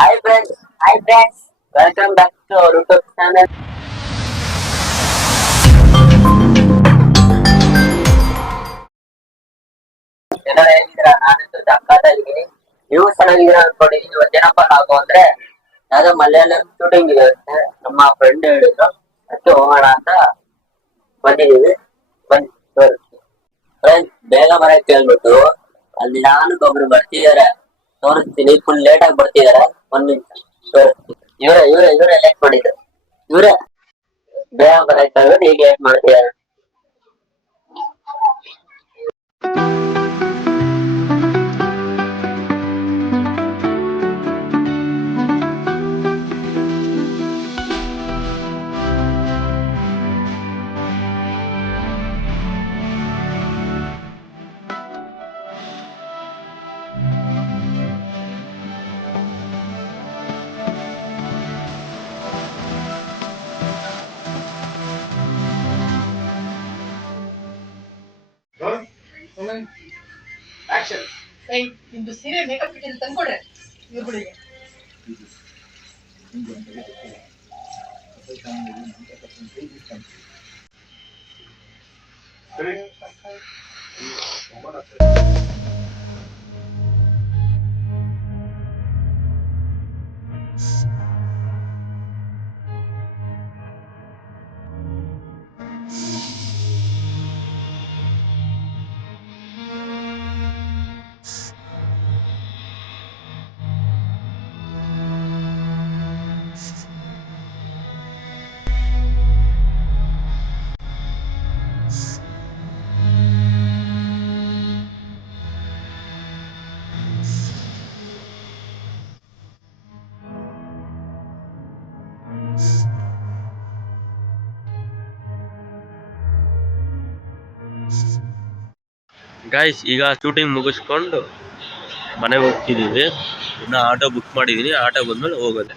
Hi friends, hi friends. Welcome back to our YouTube channel. ಎಲ್ಲರೂ ಹೇಗಿದ್ದೀರಾ? ನಾನಂತೂ ಸಕ್ಕತ್ತಾಗಿದ್ದೀನಿ. ನೀವು ಚೆನ್ನಾಗಿದ್ದೀರಾ ಅನ್ಕೊಂಡಿದ್ದೀನಿ. ಇವತ್ತೇನಪ್ಪ ನಾವು ಅಂದ್ರೆ ಯಾವ್ದೋ ಮಲಯಾಳಂ ಶೂಟಿಂಗ್ ಇದೆ ಅಂತೆ. ನಮ್ಮ ಫ್ರೆಂಡ್ ಹೇಳಿದ್ರು ಅದಕ್ಕೆ ಹೋಗೋಣ ಅಂತ ಬಂದಿದ್ದೀವಿ. ಬನ್ನಿ ತೋರಿಸ್ತೀನಿ. ಫ್ರೆಂಡ್ಸ್ ಬೇಗ ಬರಕ್ಕೆ ಹೇಳ್ಬಿಟ್ಟು ಅಲ್ಲಿ ನಾನು ಒಬ್ರು ಬರ್ತಿದ್ದಾರೆ. ತೋರಿಸ್ತೀನಿ. ಫುಲ್ ಲೇಟ್ ಆಗಿ ಬರ್ತಿದ್ದಾರೆ. ಒಂದ್ ನಿಮಿಷ ತೋರಿಸ್ತೀನಿ. ಇವರೇ ಲೇಟ್ ಮಾಡಿದ್ರು. ಇವರೇ ಬೇಗ ಬರಕ್ಕೆ ಹೇಳ್ಬಿಟ್ಟು ಈಗ ಲೇಟ್ ಮಾಡ್ತಿದ್ದಾರೆ. ಆಕ್ಷನ್ ನಿಮ್ದು ಸೀರೆ ಮೇಕಪ್ ಕಿಟ್ ತಂದ್ಕೊಡ್ರೆ ಇವ್ರುಗಳಿಗೆ ಗಾಯ್ಸ್ ಈಗ ಶೂಟಿಂಗ್ ಮುಗಿಸ್ಕೊಂಡು ಮನೆಗೆ ಹೋಗ್ತಿದ್ದೀವಿ. ಇನ್ನು ಆಟೋ ಬುಕ್ ಮಾಡಿದ್ದೀನಿ. ಆಟೋ ಬಂದ್ಮೇಲೆ ಹೋಗೋದೆ.